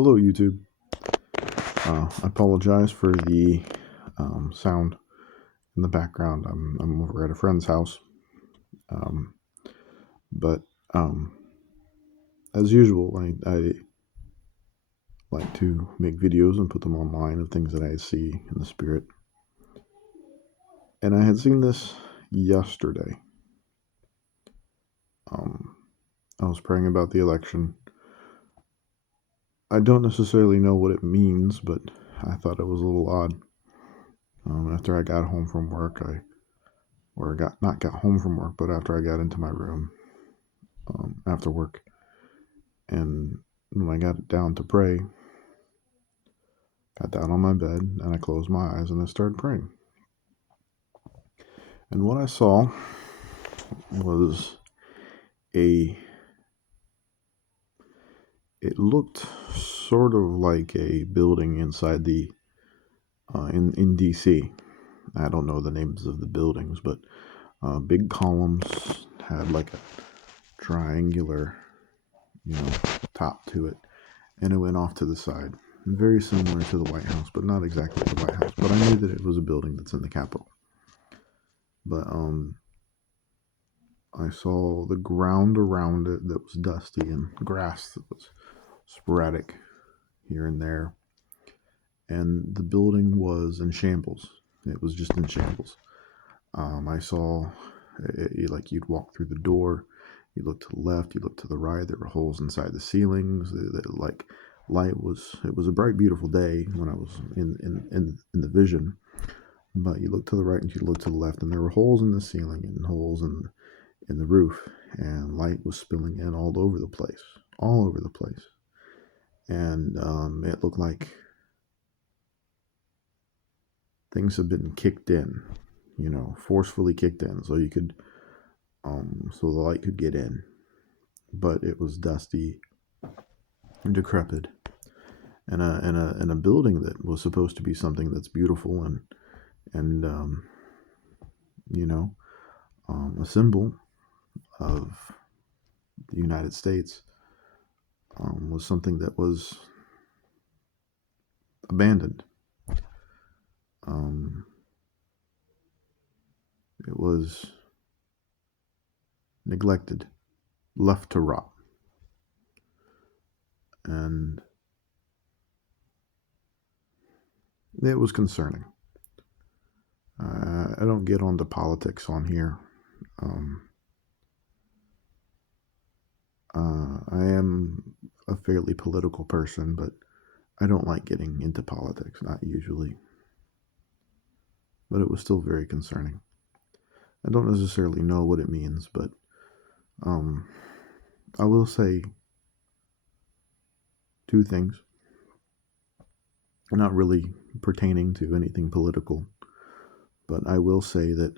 Hello, YouTube. I apologize for the sound in the background. I'm over at a friend's house. Um, but um, as usual, I like to make videos and put them online of things that I see in the spirit. And I had seen this yesterday. I was praying about the election. I don't necessarily know what it means, but I thought it was a little odd. After I got home from work, got home from work, but after I got into my room after work, and when I got down to pray, got down on my bed and I closed my eyes and I started praying. And what I saw was it looked sort of like a building inside in DC. I don't know the names of the buildings, but big columns had like a triangular, top to it, and it went off to the side. Very similar to the White House, but not exactly the White House. But I knew that it was a building that's in the Capitol. But I saw the ground around it that was dusty and grass that was sporadic here and there. And the building was in shambles. It was just in shambles. I saw like you'd walk through the door, you look to the left, you look to the right. There were holes inside the ceilings. Like light was. It was a bright, beautiful day when I was in the vision. But you look to the right and you look to the left, and there were holes in the ceiling and holes in the roof, and light was spilling in all over the place, all over the place. And it looked like things had been kicked in, forcefully kicked in, so you could, so the light could get in. But it was dusty and decrepit, and a building that was supposed to be something that's beautiful and a symbol of the United States, was something that was abandoned. It was neglected, left to rot. And it was concerning. I don't get onto politics on here. I am a fairly political person, but I don't like getting into politics, not usually. But it was still very concerning. I don't necessarily know what it means, but I will say two things, not really pertaining to anything political, but I will say that,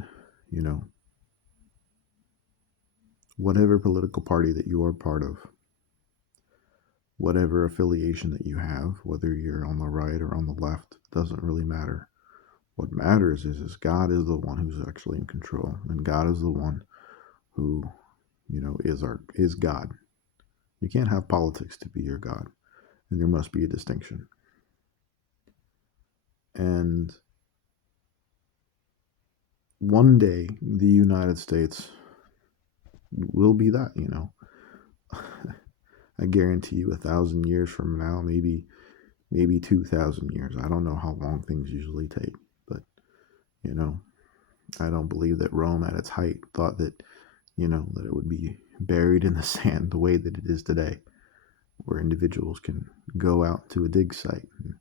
whatever political party that you are part of, whatever affiliation that you have, whether you're on the right or on the left, doesn't really matter. What matters is God is the one who's actually in control, and God is the one who, is God. You can't have politics to be your God, and there must be a distinction. And one day, the United States will be that, I guarantee you 1,000 years from now, maybe 2,000 years. I don't know how long things usually take, but, I don't believe that Rome at its height thought that, that it would be buried in the sand the way that it is today, where individuals can go out to a dig site and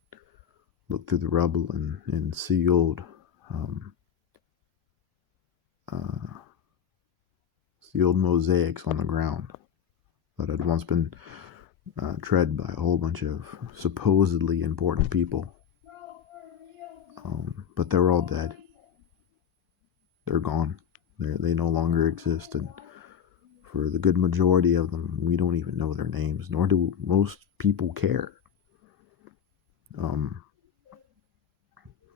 look through the rubble and see old mosaics on the ground that had once been tread by a whole bunch of supposedly important people. But they're all dead. They're gone. They no longer exist, and for the good majority of them, we don't even know their names, nor do most people care.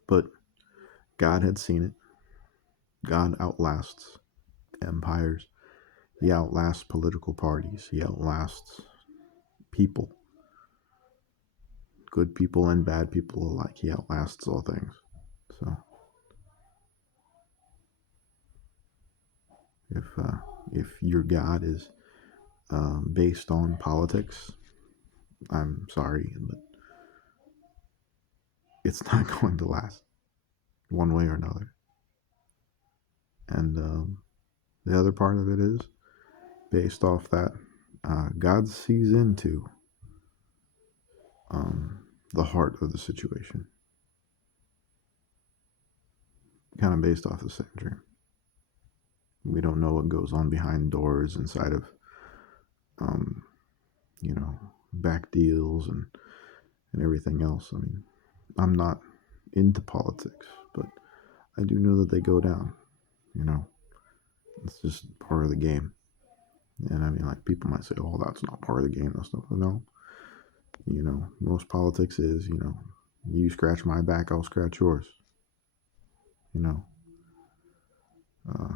But God had seen it. God outlasts empires. He outlasts political parties. He outlasts people. good people and bad people alike. He outlasts all things. So if your God is based on politics, I'm sorry, but it's not going to last one way or another. And the other part of it is based off that God sees into the heart of the situation, kind of based off the same dream. We don't know what goes on behind doors inside of, you know, back deals and everything else. I mean, I'm not into politics, but I do know that they go down. You know, it's just part of the game. And I mean, like, people might say, "Oh, that's not part of the game." That's not. No, you know, most politics is, you know, you scratch my back, I'll scratch yours. You know, uh,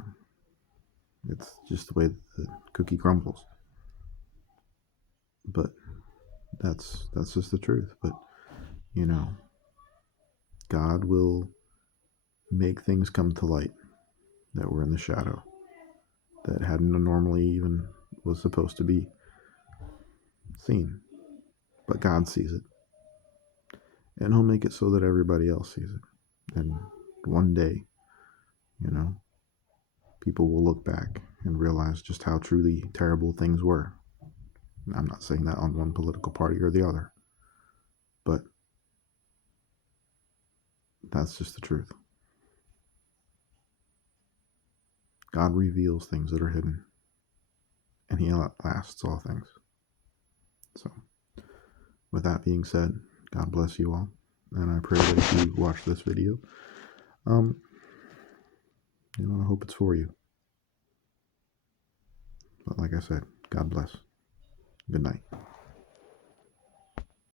it's just the way the cookie crumbles. But that's just the truth. But you know, God will make things come to light that were in the shadow, that hadn't normally even was supposed to be seen. But God sees it. And He'll make it so that everybody else sees it. And one day, you know, people will look back and realize just how truly terrible things were. I'm not saying that on one political party or the other, but that's just the truth. God reveals things that are hidden, and He outlasts all things. So, with that being said, God bless you all, and I pray that if you watch this video, you know, I hope it's for you. But like I said, God bless. Good night.